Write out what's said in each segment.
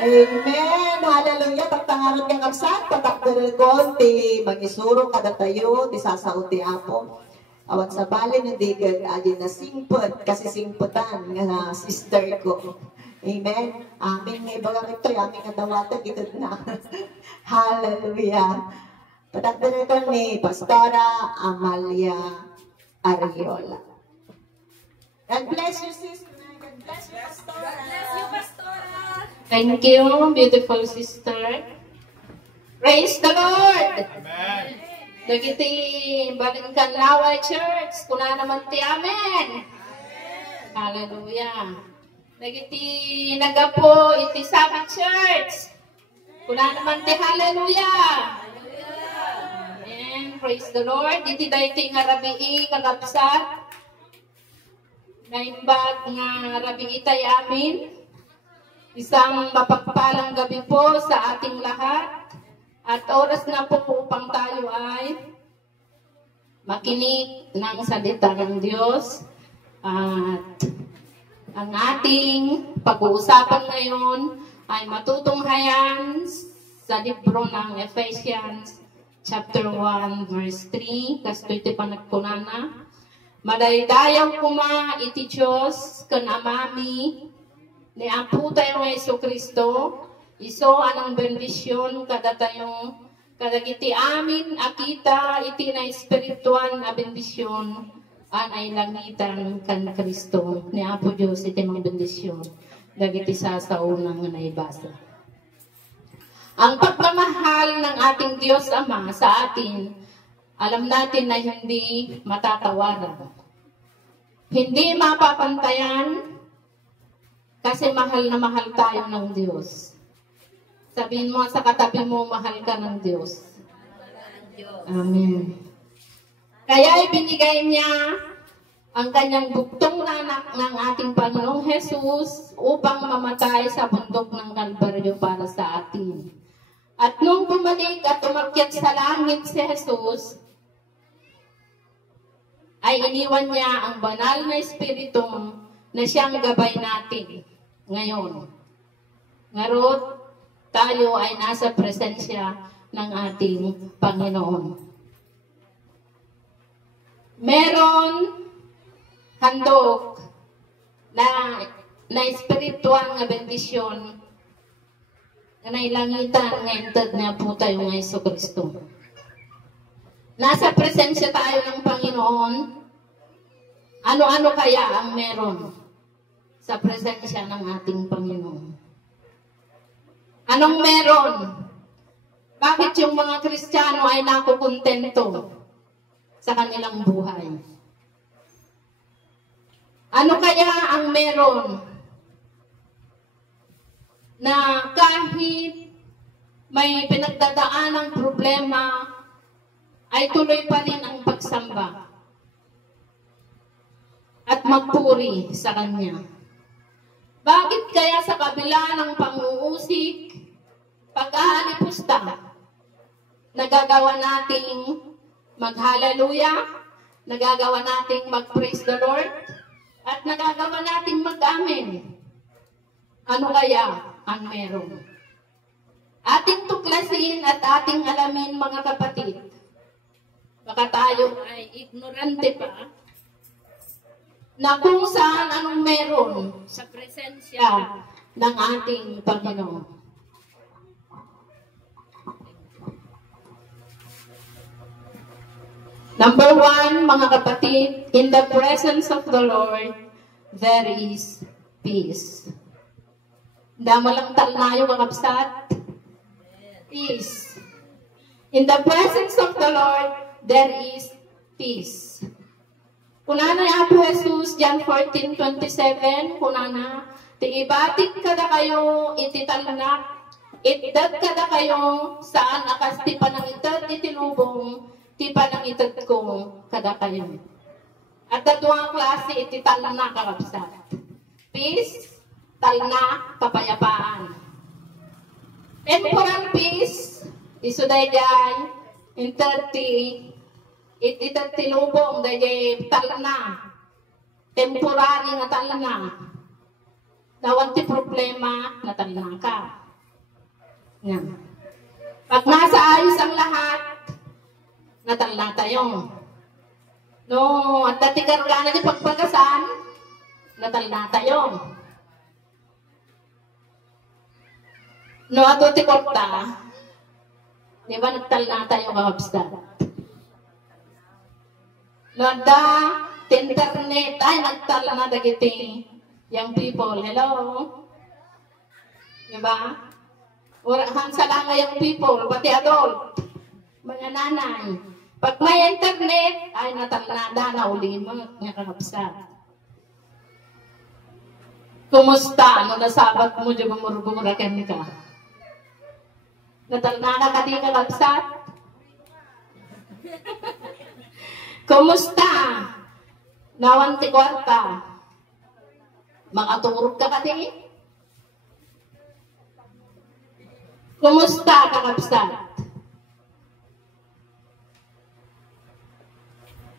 Amen. Hallelujah. Pagtangaron kang kapsat, patakdaragon, ti magisuro kada tayo, ti sasaot ti apo. Awat sa balin yung digag, adi na singpot, kasi singpotan, nga sister ko. Amen. Amin nga ibaga ito, amin nga dawatan, ito na. Hallelujah. Patakdaragon ni Pastora Amalia Ariola. God bless you, sister. God bless you, Pastora. God bless you, Pastora. Thank you, beautiful sister. Praise the Lord! Amen. Dagiti Balingkan Laway Church, kuna naman ti amen. Hallelujah. Dagiti nagapo iti Sabbath Church, kuna naman ti hallelujah. Amen. Praise the Lord. Iti dayti nga rabii kagapsat. Naimbag nga rabii tay amin. Isang mapagpalang gabi po sa ating lahat. At oras na po upang tayo ay makinig ng salita ng Diyos. At ang ating pag-uusapan ngayon ay matutunghayan sa libro ng Ephesians chapter 1 verse 3. Kasto iti panagkunana. Madaydayaw kuma iti Diyos kanamami ni Apo tayo ng Jesucristo. Iso anang bendisyon kada tayong kadagiti amin akita iti na espirituan a bendisyon anay langitan kan Kristo ni Apo Dios iti mga bendisyon dagiti sasaunang nga naibasa. Ang pagmamahal ng ating Diyos Ama sa atin, alam natin na hindi matatawaran. Hindi mapapantayan kasi mahal na mahal tayo ng Diyos. Sabihin mo sa katabi mo, mahal ka ng Diyos. Amen. Kaya ibinigay niya ang kanyang buktong na anak ng ating Panginoong Jesus upang mamatay sa bundok ng Kalbaryo para sa atin. At nung bumalik at umakyat sa langit si Jesus, ay iniwan niya ang banal na Espiritu na siyang gabay natin ngayon. Ngarot, tayo ay nasa presensya ng ating Panginoon. Meron handog na espiritual nga bendisyon na nailangitan nga entad na po tayo ng Jesucristo. Nasa presensya tayo ng Panginoon. Ano-ano kaya ang meron sa presensya ng ating Panginoon? Anong meron? Bakit yung mga Kristiyano ay nakukontento sa kanilang buhay? Ano kaya ang meron na kahit may pinagdadaanang problema ay tuloy pa rin ang pagsamba at magpuri sa Kanya? Bakit kaya sa kabila ng pang-uusik, pag-ahalipusta, nagagawa nating mag-hallelujah, nagagawa nating mag-praise the Lord, at nagagawa nating mag-amen? Ano kaya ang meron? Ating tuklasin at ating alamin, mga kapatid. Baka tayo ay ignorante pa na kung saan anong meron sa presensya ng ating Panginoon. Number 1, mga kapatid, in the presence of the Lord, there is peace. Damo lang talnayo kakapsat. Peace. In the presence of the Lord, there is peace. Kunana ni Apo Jesus, John 14:27, kunana, ti ibatit kada kayo iti talanak, itdat kada kayo saan akas ti panangitad iti lubong, ti panangitad ko kada kayo. At datuang klase iti talanak kakapsat. Peace, talna, kapayapaan. Temporal peace, isuday dyan, in 30, ititilubong dahil talna. Temporary na talna. Dawan ti problema na talna ka. Yan. Pag nasa ayos ang lahat, natalna tayo. No, at dati karulana di pagpagasan, natalna tayo. No, ato ti korta, di ba nagtalna tayo kakabsat? No, da, internet, ay nagtalna dagiti young people. Hello? Di ba? Urahan sa lang yung people, pati adult, mga nanay. Pag may internet, ay natalnada na uli mo, nga kakabsat. Kumusta? Ano nasabat mo, di ba murugurakan ka? Natalnada ka di kakabsat? Kumusta? Nawanti kwarta. Makaturog ka ka di? Kumusta kakabsat?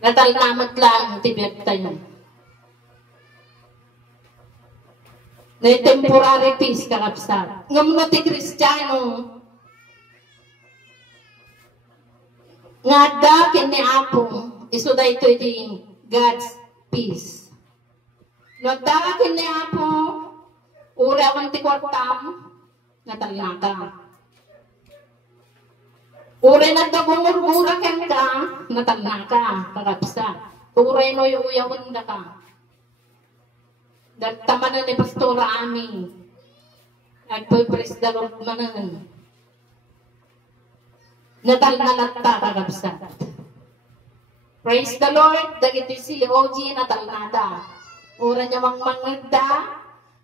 Natalnamat lang tibiyag tayo. Na temporary peace kakabsat. Ngam na ti Kristiyano. Nga da kini Apo iso da ito iti God's peace. Nga da kini Apo urawan ti kwartam natalna ka. Uray nagdagumurgura ken ka, natalna ka, kakabsa. Uray no uyawon da ka. Dagtamanan ni Pastora Ami. Nagpapres da Lord manan. Natalna latta, kakabsa. Praise the Lord, dagiti si OG natalnada. Uray niya mangmangda,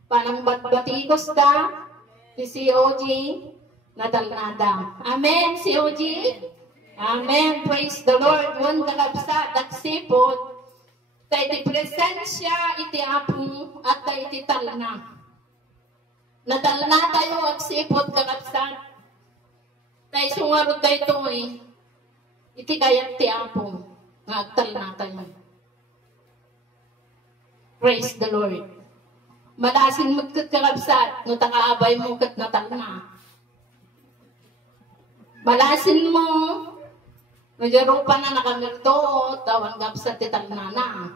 panang batbatikos da, si OG natalnada. Amen, si OG. Amen. Praise the Lord. One kakabsa, nagsipot. Tayo iti presensya, iti Apo, at tayo iti talna. Natalna tayo, agsipot kakabsa. Tayo sungarod tayo ito eh. Iti kayat ti Apo. Nagtalna tayo. Praise the Lord. Malasin mo't kakabsa, no takaabay mo kat natalna. Malasin mo, nagyaro pa na nakamirto, tawang gapsat tital na.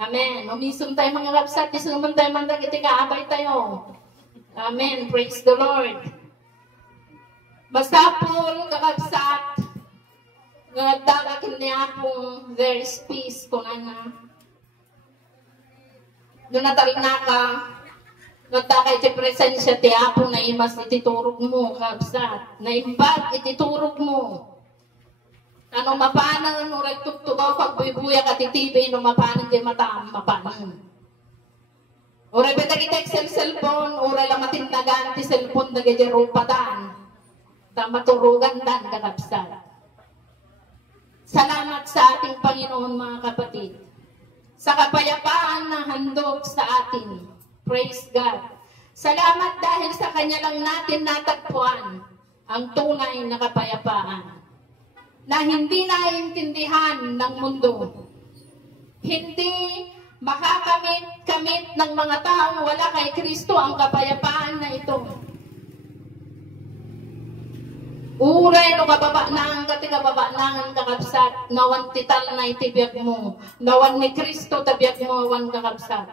Amen. Umisum tayo mga gapsat, isuman tayo mandag iti kaabay tayo. Amen. Praise the Lord. Masapol, kakabsat, ngagdagakin niya kung there is peace kung ano. Doon natal na ka, nagtakay iti presensya ti Apo na imas ititurog mo, kabsat. Na imbag ititurog mo. Ano mapanan, no ragtugtugaw, pagbuibuya ka titibay, no mapanan di mataam, mapanan. Uray beta kita cellphone, uray lang matindagan ti cellphone na gajerupatan. Tamaturugan dan kakabsat. Salamat sa ating Panginoon mga kapatid. Sa kapayapaan na handog sa atin. Praise God. Salamat dahil sa Kanya lang natin natagpuan ang tunay na kapayapaan na hindi naiintindihan ng mundo. Hindi makakamit ng mga taong wala kay Kristo ang kapayapaan na ito. Uray no kababa nang kati kababa nang kakabsat nawan tital na itibiyag mo nawan ni Kristo tabiyag mo wan kakabsat.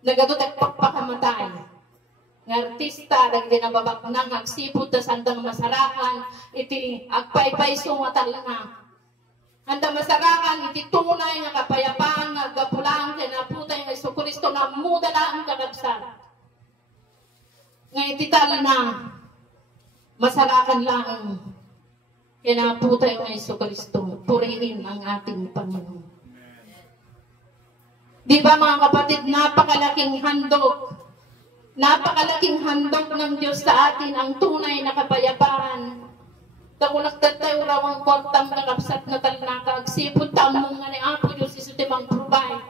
Nagato tagpakpakamatay. Ng artista, dagdi na babak nang agsipod ta sandang masarakan, iti agpaypayso matal na. Handa masarakan, iti tunay nga kapayapaan, nga gapulang, kinaputay nga Isu Kristo na mudala ang kakabsat. Nga iti tal na, masarakan lang, kinaputay nga Isu Kristo, purihin ang ating Panginoon. Di ba mga kapatid, napakalaking handog ng Diyos sa atin ang tunay na kapayapaan. Takulaktat tayo rawang kwartang nakapsat na talnaka, agsipod tamong nga ni Apo Diyos isutimang provide.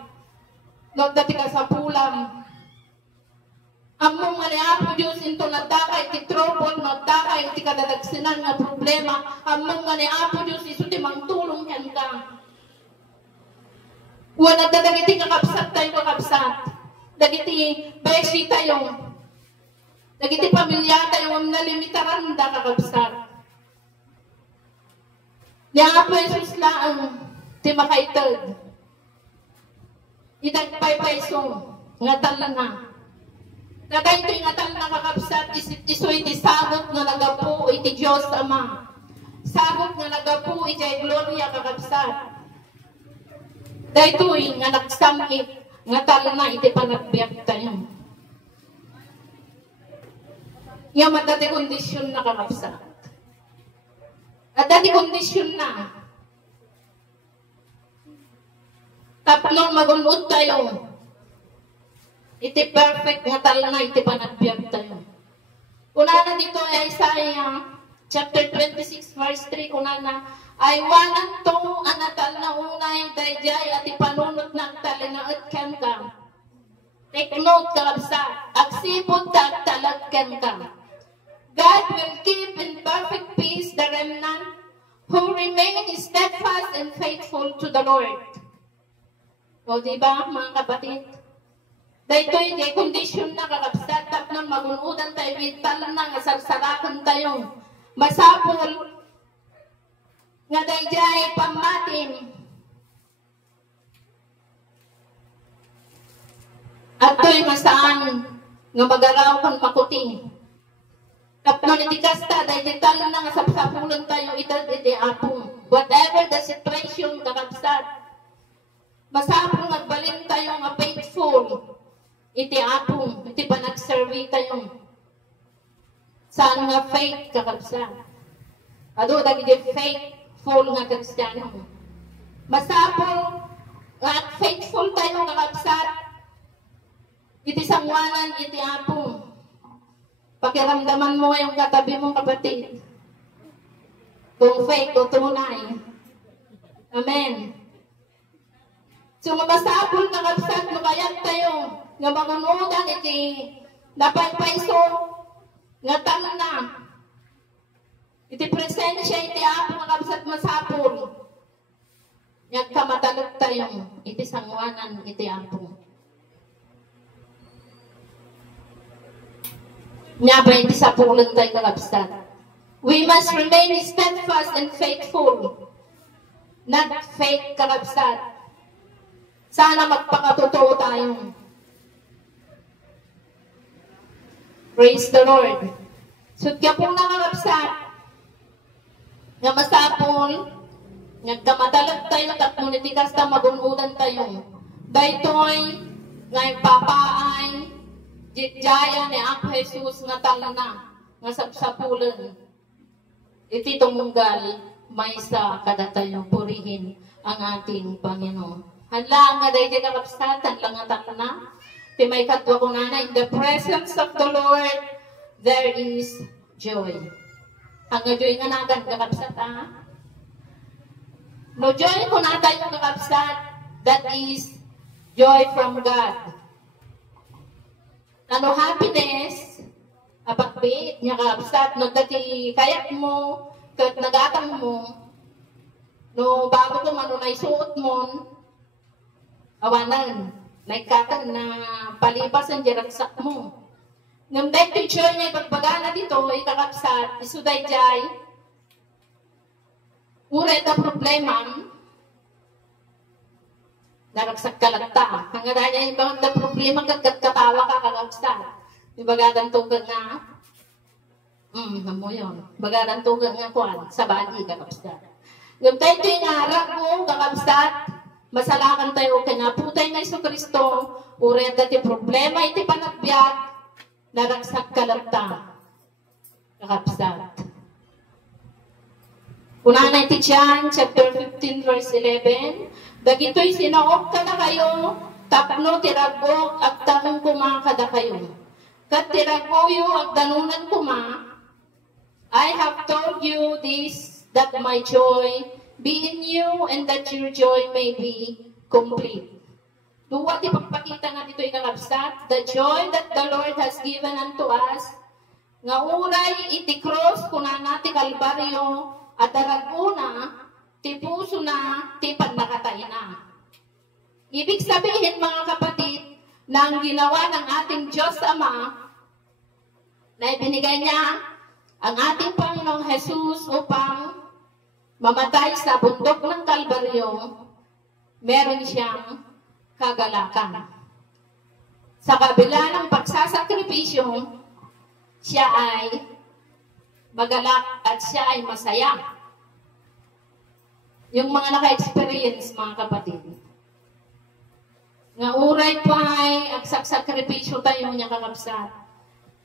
Nagdati ka sa pulam. Among nga ni Apo Diyos into nadakay ti trouble, nadakay ti kadadagsinan nga problema. Among nga ni Apo Diyos isutimang tulong yan ka. Wala na dagiti kakabsat tayo kakabsat. Dagiti beshi tayo. Dagiti pamilya tayo ang nalimitaran da kakabsat. Ni Apo Jesus lang ti makaitag. Itagpay-payso nga tala na. Kagay ito'y nga tala na kakabsat, iso'y ti sagot nga nagapu iti Diyos Ama. Sagot nga nagapu iti gloria kakabsat. Dahito'y nga nagsamit nga tala na iti panagbiyak tayo. Nga madati kondisyon na kakabsat. At dati kondisyon na. Tapno magunod tayo. Iti perfect nga tala na iti panagbiyak tayo. Kunana dito ay Isaiah chapter 26 verse 3 kunana ay wanan to anatal na unay dayjay at ipanunot ng talinaot ken ka. Take note kalabsa. Agsipod talag ken ka. God will keep in perfect peace the remnant who remain steadfast and faithful to the Lord. O diba mga kapatid? Dahito'y di kondisyon na kakabsat tapos magunudan tayo vital na nga sarsarakan tayo. Masapol nga dayjay pamatin. At to'y masaan nga magaraw kang makuti. Tapno ni kasta dahil vital na nga sapulan tayo iti apong. Whatever the situation kakabsat. Masapol magbalin tayo nga faithful. Iti apong, iti panagservi tayo. Saan nga faith kakabsat? Ado, dagi faithful nga Kristiyano. Masapol, nga faithful tayo kakabsat. Iti sangwanan, iti apong. Pakiramdaman mo yung katabi mong kapatid. Kung fake o tunay. Amen. So, masapol kakabsat, makayat tayo. Nga magunudan iti napaypayso nga tala na iti presensya iti Apo nga kabsat masapol nga kamatalog tayo iti sangwanan iti Apo nga ba iti sapulan tayo kakabsat. We must remain steadfast and faithful, not fake kakabsat. Sana magpakatotoo tayo. Praise the Lord. So, kaya pong nakakabsat, nga masapol, nga kamatalag tayo, tapos niti kasta magunudan tayo. Daytoy, nga papaay, jaya ni Apo Jesus nga tala na, nga sapsapulan. Iti tumunggal, may sa kada tayo purihin ang ating Panginoon. Hala nga dahil kakabsat, hala nga tala na, may katwa ko na in the presence of the Lord, there is joy. Ang joy nga nagan kakabsat, ha? No joy ko na tayo kakabsat, that is joy from God. Ano happiness, apakbit niya kakabsat, no dati kayat mo, kat nagatang mo, no bago ko man, no naisuot mo, awanan. Naikatan na palipas ang jaraksak mo. Ngam dahil picture niya pagpagana dito, ikakapsat, isuday jay, uray ka problema, naraksak kalagta. Hanggang niya yung mga problema, katawa ka kakapsat. Yung bagadan tugan nga, mo yun. Bagadan tugan nga kuwan, sa bagi kakapsat. Ngam dahil ito yung harap mo, kakapsat, masalakan tayo kaya putay na Isu Kristo, uret dati problema iti panagbiyak, naragsak kalagta. Kakapsat. Unana iti John, chapter 15, verse 11, dagito'y sinaok ka na kayo, tapno tiragok at tanong kuma kada kayo. Kat tiragoyo at danunan kuma, I have told you this, that my joy be in you, and that your joy may be complete. Duwa ti pagpakita nga dito ikakabsat, the joy that the Lord has given unto us, nga uray iti cross kunana ti Kalbaryo, at daraguna, ti puso na, ti pagmakatay na. Ibig sabihin mga kapatid, na ang ginawa ng ating Diyos Ama, na ibinigay niya ang ating Panginoong Jesus upang mamatay sa bundok ng Kalbaryo, meron siyang kagalakan. Sa kabila ng pagsasakripisyo, siya ay magalak at siya ay masaya. Yung mga naka-experience, mga kapatid. Nga uray pa ay agsakripisyo tayo niya kakabsat.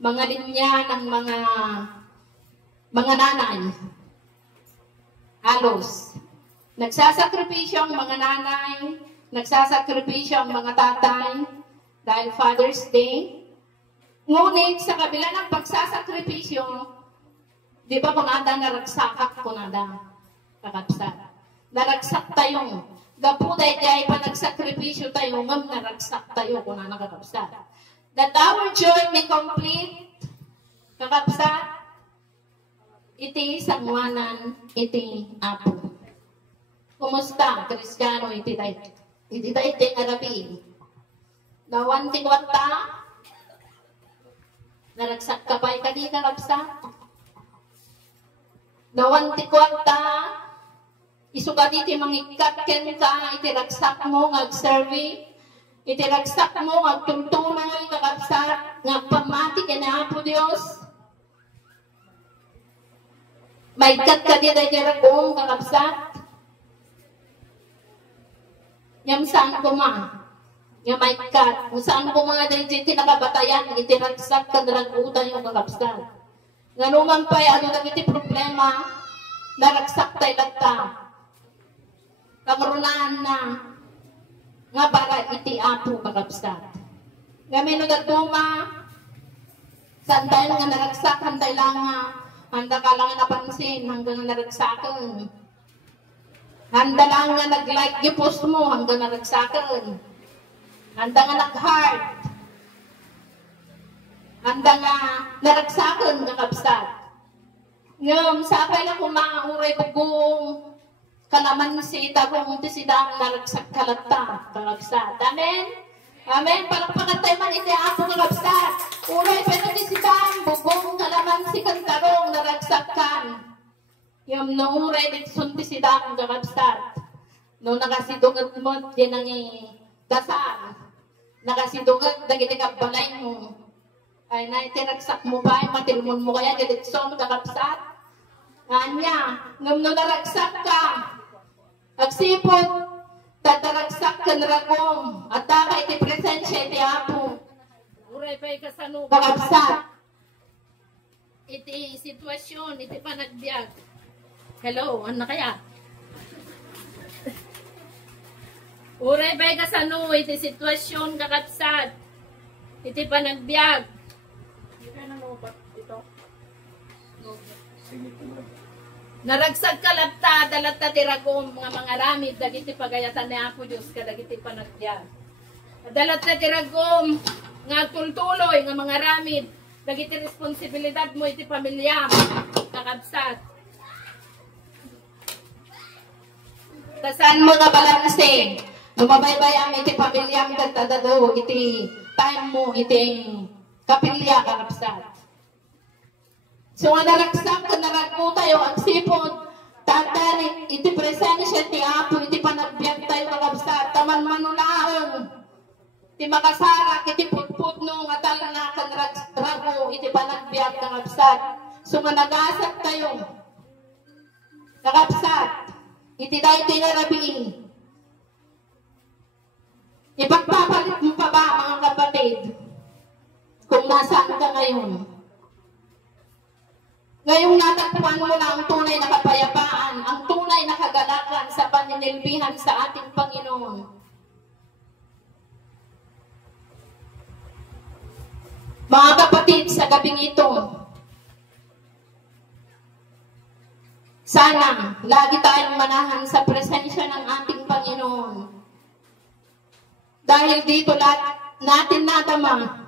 Mga linya ng mga nanay. Halos. Nagsasakripisyo ang mga nanay, nagsasakripisyo ang mga tatay dahil Father's Day. Ngunit sa kabila ng pagsasakripisyo, di ba kung ada naragsakak ko nada, kakabsat. Naragsak tayo. Gapuday jay pa nagsakripisyo tayo, ngam naragsak tayo kung na kakabsat. That our joy may complete, kakabsat, iti sangwanan, iti apo. Kumusta, Kristiyano, iti tayo arabi. Nawanting wata, naragsak kapay ka di kakabsat. Nawanting wata, isuka iti mangikat ken ka, iti ragsak mo, ngag-serve, iti ragsak mo, ngagtultuloy, kakabsat, ngagpamati ken apo Dios. May kat ka di tayo kung kakabsat. Yung saan ko ma? Yung may kat. Kung saan ko mga dito nakabatayan, itiragsak ka naragutan yung kakabsat. Nga naman pa, ano lang iti problema, naragsak tayo lagta. Kamarunaan na, nga para iti apo kakabsat. Nga minunagduma, saan tayo nga naragsak, hantay lang nga, handa ka lang napansin hanggang naragsakan. Handa lang nga nag-like yung post mo hanggang naragsakan. Handa nga nag-heart. Handa nga naragsakan kakabsat. Ngam, sabay na kumauray bugong kalamansi tarong tisidang naragsak kalata kakabsat. Amen? Amen. Palakpakan tayo man iti apo kakabsat. Uray pa na tisidang bugong kalamansi kantarong naragsakan. Yung nauray dito sunti si Dang kakabsat. Nung nakasidungat mo, yan ang dasal. Nakasidungat, nagiti kabalay mo. Ay, naitiragsak mo ba, matilmon mo kaya, galitson kakabsat. Kanya, nung naragsak ka, agsipot, tataragsak ka naragom, at taka iti presensya iti apo. Uray pa ikasano kakabsat. Iti sitwasyon, iti panagbiag. Hello, ano kaya? Uray bay kasano, iti sitwasyon kakabsat. Iti panagbiag. Naragsak kalagta, dalagta tiragom, mga ramid, dagiti pagayatan ni Apo Diyos, kadagiti panagbiag. Dalagta tiragom, nga tultuloy, nga mga ramid, dagiti responsibilidad mo, iti pamilya, kakabsat. Tasan mo na balanse. Lumabaybay ang iti pamilyang gagtadado, iti time mo, iti kapilya kakabsat. So nga naragsak ka naragmo tayo, ang sipon, tatarin, iti presensya ti apo, iti panagbiag tayo kakabsat, taman manulaang, iti makasarak, iti putput nung atalanakan rago, iti panagbiag kakabsat. So nga nagasat tayo, kakabsat. Iti dahi tinarabi. Ipagpapalit mo pa ba mga kapatid? Kung nasaan ka ngayon? Ngayong natagpuan mo na ang tunay na kapayapaan, ang tunay na kagalakan sa paninilbihan sa ating Panginoon. Mga kapatid, sa gabing ito, sana, lagi tayong manahan sa presensya ng ating Panginoon. Dahil dito natin nadama,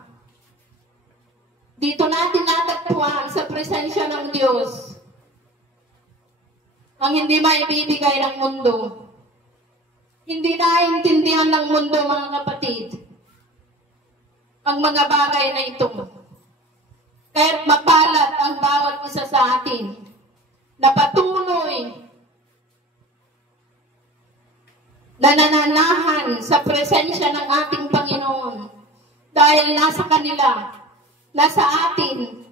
dito natin natagpuan sa presensya ng Diyos ang hindi maibibigay ng mundo. Hindi naiintindihan ng mundo, mga kapatid, ang mga bagay na ito. Kaya't mapalad ang bawat isa sa atin na patuloy na nananahan sa presensya ng ating Panginoon dahil nasa kanila, nasa atin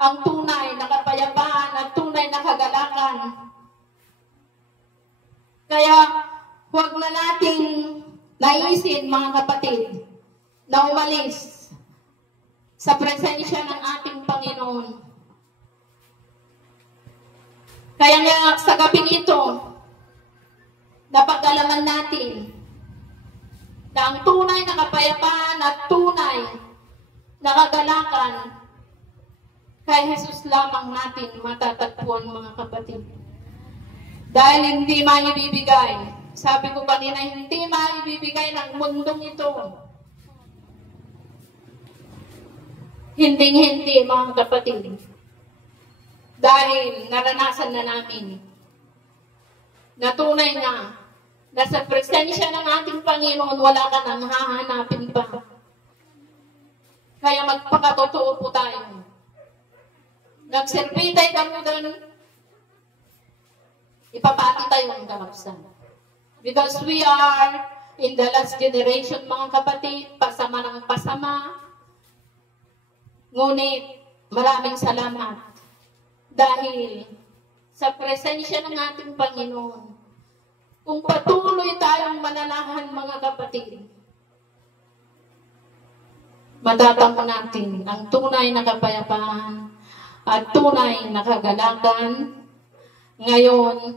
ang tunay na kapayapaan at tunay na kagalakan. Kaya huwag na nating naisin, mga kapatid, na umalis sa presensya ng ating Panginoon. Kaya nga sa gabing ito, napag-alaman natin na ang tunay na kapayapaan at tunay na kagalakan kay Jesus lamang natin matatagpuan, mga kapatid. Dahil hindi maibibigay, sabi ko kanina, hindi maibibigay ng mundong ito. Hinding-hindi, mga kapatid. Dahil naranasan na namin na tunay na sa presensya ng ating Panginoon, wala ka nang hahanapin pa. Kaya magpakatotoo po tayo. Nagservitay kami doon, ipapati tayo ng kalapsan. Because we are in the last generation, mga kapatid, pasama ng pasama. Ngunit, maraming salamat dahil sa presensya ng ating Panginoon, kung patuloy tayong mananahan, mga kapatid, matatamo natin ang tunay na kapayapaan at tunay na kagalakan ngayon,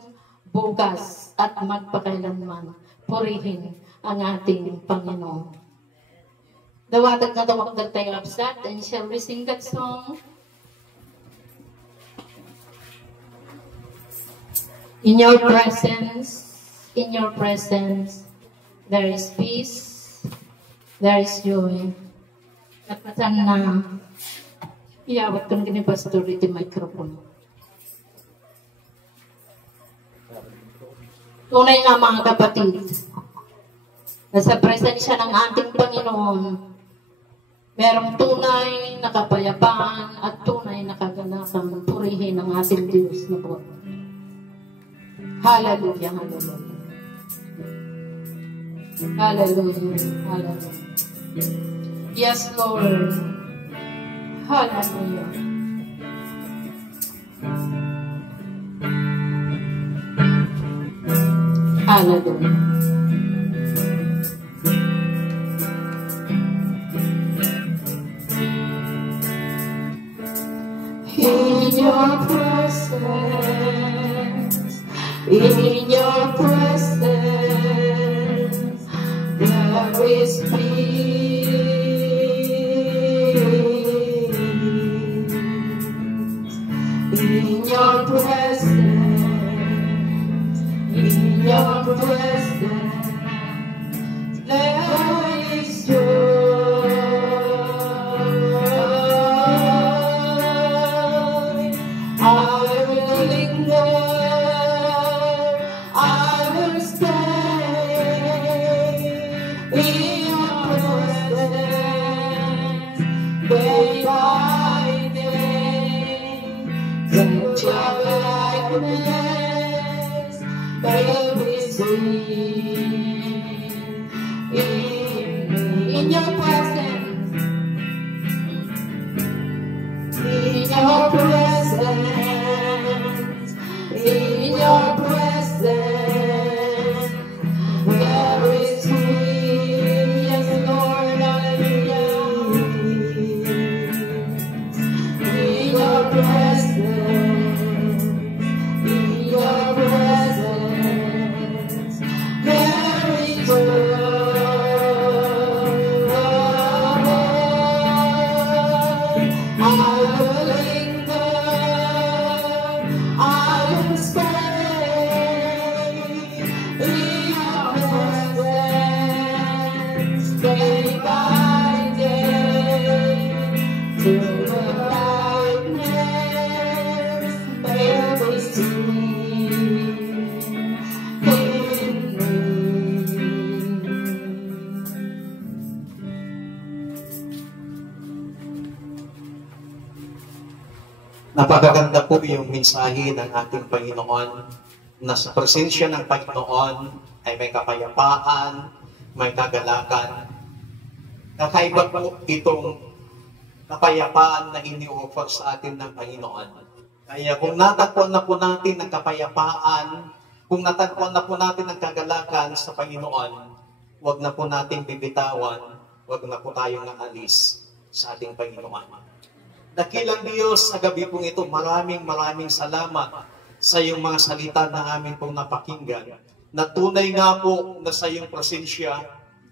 bukas, at magpakailanman. Purihin ang ating Panginoon. Dawatag na dawagdag tayo absat, and shall we sing that song? In your presence, there is peace, there is joy. At sana, iawat kang gini pastor iti microphone. Tunay nga, mga kapatid, na sa presensya ng ating Panginoon, merong tunay na kapayapaan at tunay na kaganakan. Purihin ang ating Diyos na po. Hallelujah, hallelujah. Hallelujah, hallelujah. Yes, Lord. Hallelujah. Hallelujah. In your presence, there is peace. In your presence, there is joy. I will linger, I will stay in your presence day by day. Let your likeness may we see in your presence, in your presence, in your presence, there is peace. Yes, Lord, hallelujah. In your presence, there is joy. I will linger, Napakaganda po yung mensahe ng ating Panginoon na sa presensya ng Panginoon ay may kapayapaan, may kagalakan. Kakaiba po itong kapayapaan na ini-offer sa atin ng Panginoon. Kaya kung natagpuan na po natin ang kapayapaan, kung natagpuan na po natin ang kagalakan sa Panginoon, huwag na po natin bibitawan, huwag na po tayong naalis sa ating Panginoon. Dakilang Diyos, sa gabi pong ito, maraming salamat sa iyong mga salita na amin pong napakinggan. Na tunay nga po na sa iyong presensya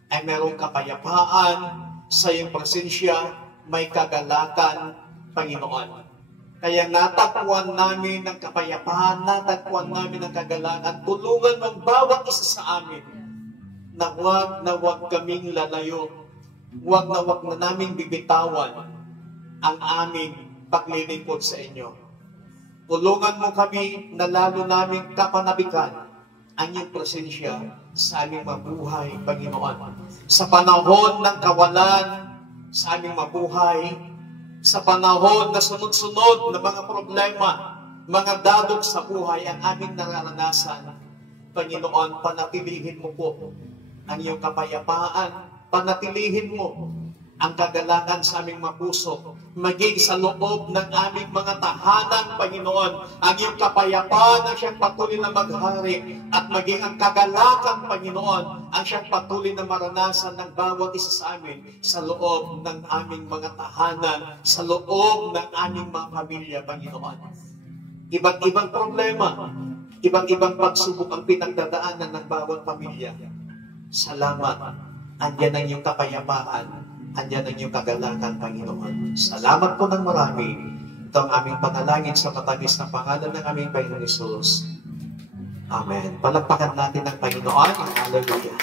ay merong kapayapaan, sa iyong presensya may kagalakan, Panginoon. Kaya natagpuan namin ng kapayapaan, natagpuan namin ng kagalakan, tulungan ng bawat isa sa amin na wag kaming lalayo, wag na naming bibitawan ang aming paglilingkod sa inyo. Tulungan mo kami na lalo naming kapanabikan ang iyong presensya sa aming mabuhay, Panginoon. Sa panahon ng kawalan, sa aming mabuhay, sa panahon na sunod-sunod na mga problema, mga dadog sa buhay ang aming nararanasan, Panginoon, panatilihin mo po ang iyong kapayapaan, panatilihin mo ang kagalakan sa aming mga puso, maging sa loob ng aming mga tahanan, Panginoon, ang iyong kapayapaan ang siyang patuloy na maghari at maging ang kagalakan, Panginoon, ang siyang patuloy na maranasan ng bawat isa sa amin sa loob ng aming mga tahanan, sa loob ng aming mga pamilya, Panginoon. Ibang-ibang problema, ibang-ibang pagsubok ang pinagdadaanan ng bawat pamilya. Salamat, andyan ang iyong kapayapaan, andyan ang iyong kagalakan, Panginoon. Salamat po ng marami. Ito ang aming panalangin sa matamis na pangalan ng aming Panginoon Hesus. Amen. Palakpakan natin ang Panginoon. Hallelujah.